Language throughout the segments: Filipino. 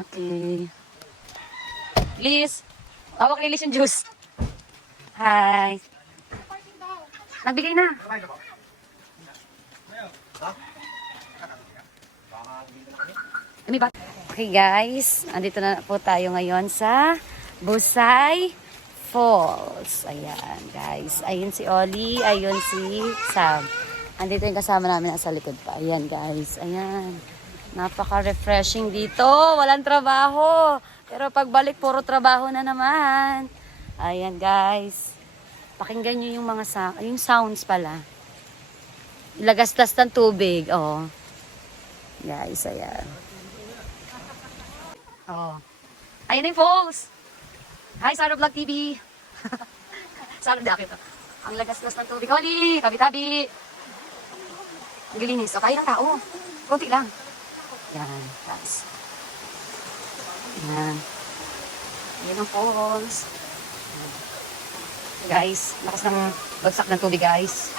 Okay. Liz. Hawak ni Liz yung juice. Hi. Nagbigay na. Okay guys, andito na po tayo ngayon sa Busay Falls. Ayan guys, ayun si Oli, ayun si Sam. Andito yung kasama namin nasa likod pa. Ayan guys, ayan. Napaka-refreshing dito, walang trabaho. Pero pagbalik, puro trabaho na naman. Ayan guys, pakinggan nyo yung mga yung sounds pala. Lagastas ng tubig, oh. Guys, ayan. Oh. Ayun na yung falls. Hi, Saro Vlog TV. Saro Vlog ito. Ang lagas-las ng tubig. Oli, tabi-tabi. Ang gilinis. O, kaya ng tao. Kunti lang. Yan, guys. Yan. Yan ang falls. Yan. Guys, lakas ng bagsak ng tubig, guys.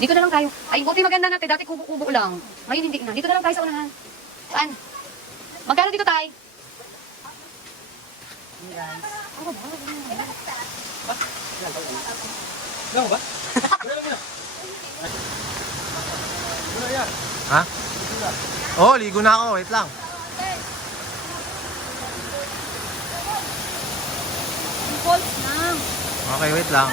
Dito na lang tayo. Ay, buti maganda natin. Dati kubo-kubo lang. Ngayon hindi na. Dito na lang tayo sa unahan. Saan? Magkano dito tayo? Guys. Lang ba? Ha? Oh, ligo na ako. Wait lang. Falls lang. Okay, wait lang.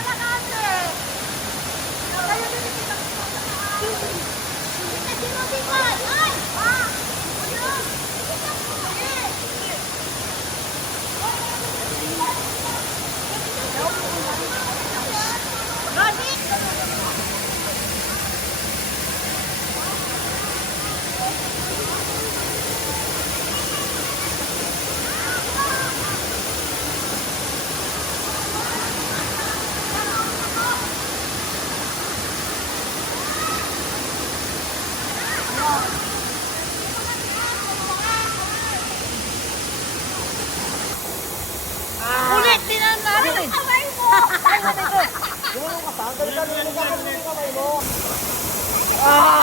Ulit, tinan natin. Kamay mo! Ah!